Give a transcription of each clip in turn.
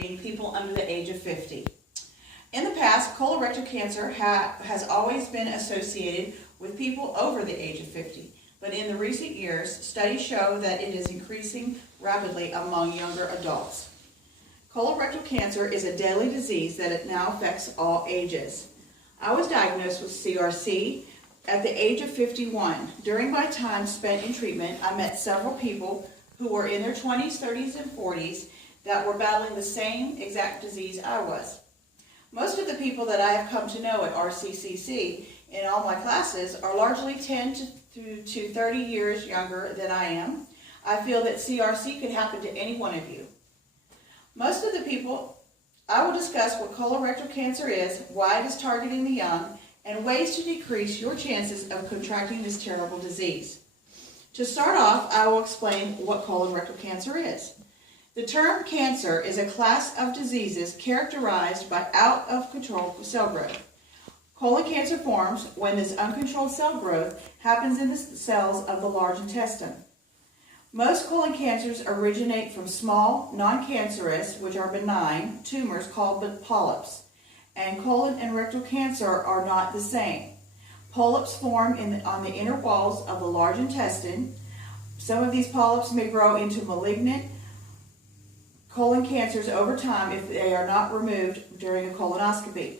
being people under the age of 50. In the past, colorectal cancer has always been associated with people over the age of 50, but in the recent years, studies show that it is increasing rapidly among younger adults. Colorectal cancer is a deadly disease that it now affects all ages. I was diagnosed with CRC at the age of 51. During my time spent in treatment, I met several people who were in their 20s, 30s, and 40s that were battling the same exact disease I was. Most of the people that I have come to know at RCCC in all my classes are largely 10 to 30 years younger than I am. I feel that CRC could happen to any one of you. Most of the people, I will discuss what colorectal cancer is, why it is targeting the young, and ways to decrease your chances of contracting this terrible disease. To start off, I will explain what colorectal cancer is. The term cancer is a class of diseases characterized by out-of-control cell growth. Colon cancer forms when this uncontrolled cell growth happens in the cells of the large intestine. Most colon cancers originate from small, non-cancerous, which are benign, tumors called polyps. And colon and rectal cancer are not the same. Polyps form on the inner walls of the large intestine. Some of these polyps may grow into malignant colon cancers over time if they are not removed during a colonoscopy.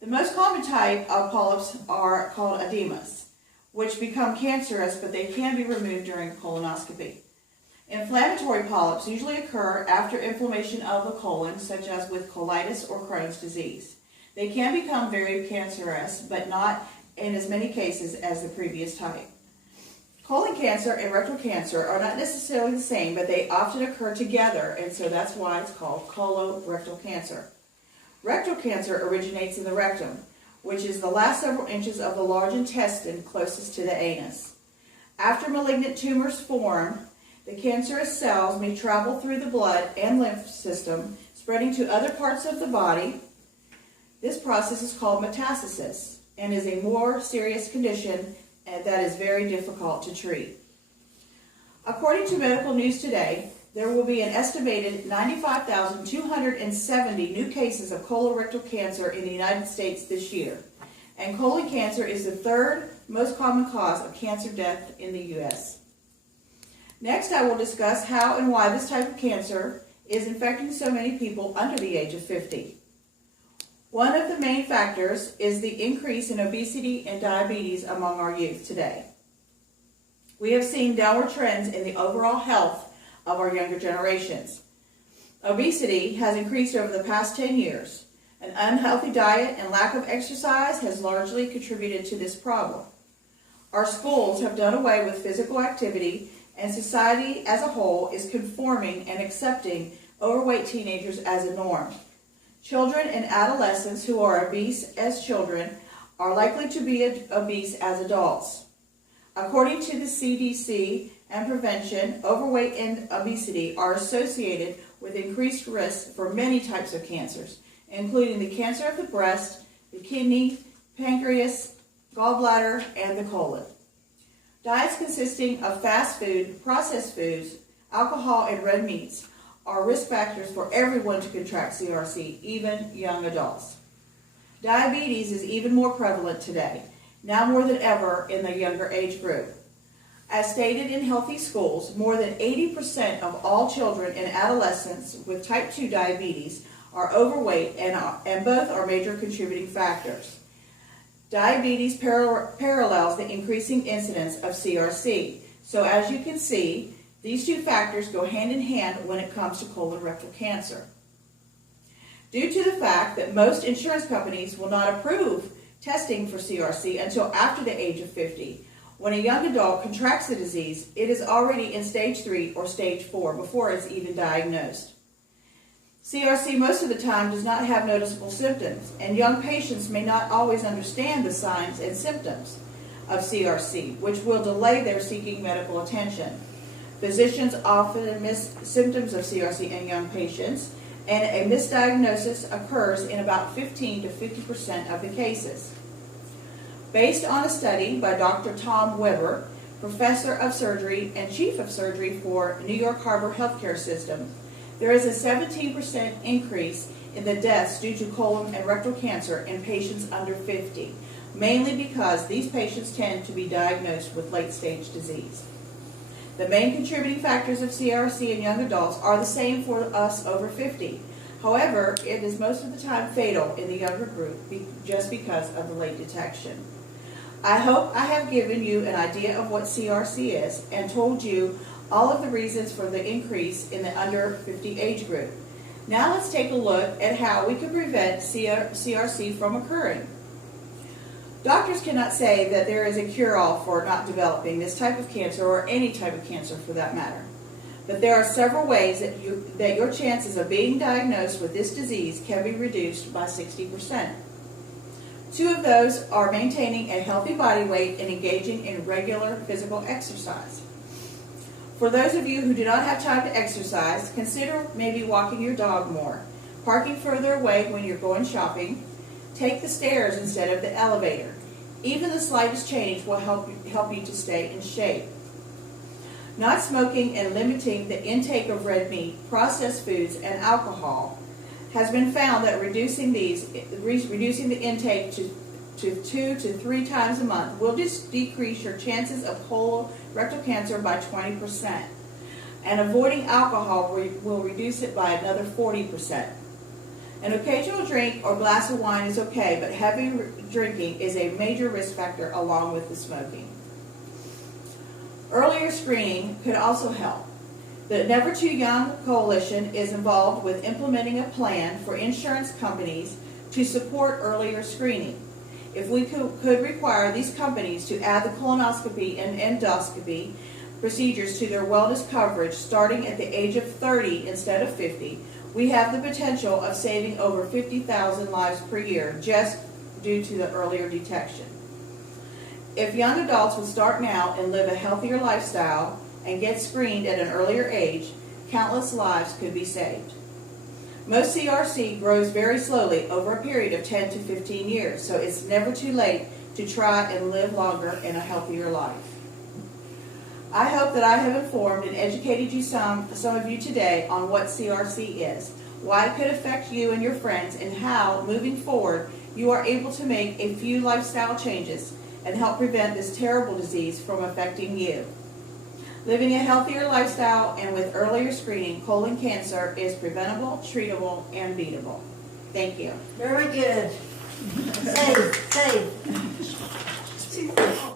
The most common type of polyps are called edemas, which become cancerous, but they can be removed during a colonoscopy. Inflammatory polyps usually occur after inflammation of the colon, such as with colitis or Crohn's disease. They can become very cancerous, but not in as many cases as the previous type. Colon cancer and rectal cancer are not necessarily the same, but they often occur together, and so that's why it's called colorectal cancer. Rectal cancer originates in the rectum, which is the last several inches of the large intestine closest to the anus. After malignant tumors form, the cancerous cells may travel through the blood and lymph system, spreading to other parts of the body. This process is called metastasis and is a more serious condition that is very difficult to treat. According to Medical News Today, there will be an estimated 95,270 new cases of colorectal cancer in the United States this year, and colon cancer is the third most common cause of cancer death in the U.S. Next, I will discuss how and why this type of cancer is infecting so many people under the age of 50. One of the main factors is the increase in obesity and diabetes among our youth today. We have seen downward trends in the overall health of our younger generations. Obesity has increased over the past 10 years. An unhealthy diet and lack of exercise has largely contributed to this problem. Our schools have done away with physical activity, and society as a whole is conforming and accepting overweight teenagers as a norm. Children and adolescents who are obese as children are likely to be obese as adults. According to the CDC and prevention, overweight and obesity are associated with increased risk for many types of cancers, including the cancer of the breast, the kidney, pancreas, gallbladder, and the colon. Diets consisting of fast food, processed foods, alcohol, and red meats are risk factors for everyone to contract CRC, even young adults. Diabetes is even more prevalent today, now more than ever in the younger age group. As stated in Healthy Schools, more than 80% of all children and adolescents with type 2 diabetes are overweight, and both are major contributing factors. Diabetes parallels the increasing incidence of CRC. So as you can see, these two factors go hand in hand when it comes to colorectal cancer. Due to the fact that most insurance companies will not approve testing for CRC until after the age of 50, when a young adult contracts the disease, it is already in stage 3 or stage 4 before it's even diagnosed. CRC most of the time does not have noticeable symptoms, and young patients may not always understand the signs and symptoms of CRC, which will delay their seeking medical attention. Physicians often miss symptoms of CRC in young patients, and a misdiagnosis occurs in about 15 to 50% of the cases. Based on a study by Dr. Tom Weber, professor of surgery and chief of surgery for New York Harbor Healthcare System, There is a 17% increase in the deaths due to colon and rectal cancer in patients under 50, mainly because these patients tend to be diagnosed with late-stage disease. The main contributing factors of CRC in young adults are the same for us over 50. However, it is most of the time fatal in the younger group just because of the late detection. I hope I have given you an idea of what CRC is and told you all of the reasons for the increase in the under 50 age group. Now let's take a look at how we can prevent CRC from occurring. Doctors cannot say that there is a cure-all for not developing this type of cancer or any type of cancer for that matter. But there are several ways that your chances of being diagnosed with this disease can be reduced by 60%. Two of those are maintaining a healthy body weight and engaging in regular physical exercise. For those of you who do not have time to exercise, consider maybe walking your dog more, parking further away when you're going shopping, take the stairs instead of the elevator. Even the slightest change will help you to stay in shape. Not smoking and limiting the intake of red meat, processed foods, and alcohol has been found that reducing the intake to 2 to 3 times a month will decrease your chances of colorectal cancer by 20%. And avoiding alcohol will reduce it by another 40%. An occasional drink or glass of wine is okay, but heavy drinking is a major risk factor along with the smoking. Earlier screening could also help. The Never Too Young Coalition is involved with implementing a plan for insurance companies to support earlier screening. If we could require these companies to add the colonoscopy and endoscopy procedures to their wellness coverage starting at the age of 30 instead of 50, we have the potential of saving over 50,000 lives per year just due to the earlier detection. If young adults would start now and live a healthier lifestyle and get screened at an earlier age, countless lives could be saved. Most CRC grows very slowly over a period of 10 to 15 years, so it's never too late to try and live longer in a healthier life. I hope that I have informed and educated you some of you today on what CRC is, why it could affect you and your friends, and how, moving forward, you are able to make a few lifestyle changes and help prevent this terrible disease from affecting you. Living a healthier lifestyle and with earlier screening, colon cancer is preventable, treatable, and beatable. Thank you. Very good. Save.